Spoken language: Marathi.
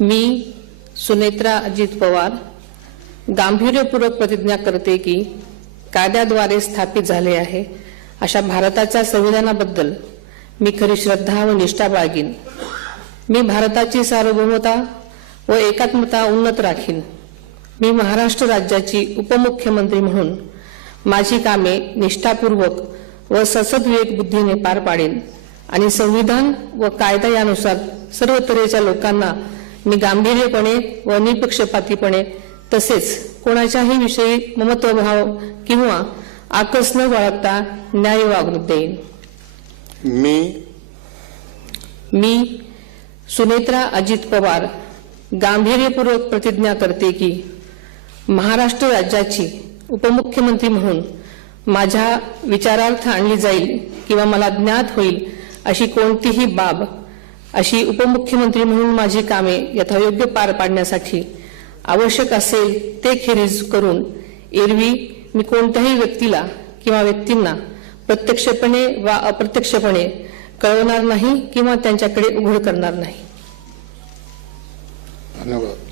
मी सुनेत्रा अजित पवार गांभीर्यपूर्वक प्रतिज्ञा करते की कायद्याद्वारे स्थापित झाले आहे अशा भारताच्या संविधानाबद्दल मी खरी श्रद्धा व निष्ठा बाळगीन। मी भारताची सार्वभौमता व एकात्मता उन्नत राखीन। मी महाराष्ट्र राज्याची उपमुख्यमंत्री म्हणून माझी कामे निष्ठापूर्वक व ससद्विवेक बुद्धीने पार पाडेन आणि संविधान व कायदा यानुसार सर्व तऱ्हेच्या लोकांना मी गांभीर्यपणे व निपक्षपातीपणे तसेच कोणाच्याही विषयी ममत्वभाव किंवा आकस न बाळगता न्याय वागणूक देईन। मी सुनेत्रा अजित पवार गांभीर्यपूर्वक प्रतिज्ञा करते की महाराष्ट्र राज्याची उपमुख्यमंत्री म्हणून माझ्या विचारार्थ आणली जाईल किंवा मला ज्ञात होईल अशी कोणतीही बाब अशी उपमुख्यमंत्री म्हणून माझी कामे यथायोग्य पार पाडण्यासाठी आवश्यक असेल ते खेरीज करून एरवी मी कोणत्याही व्यक्तीला किंवा व्यक्तींना प्रत्यक्षपणे वा अप्रत्यक्षपणे कळवणार नाही किंवा त्यांच्याकडे उघड करणार नाही। धन्यवाद।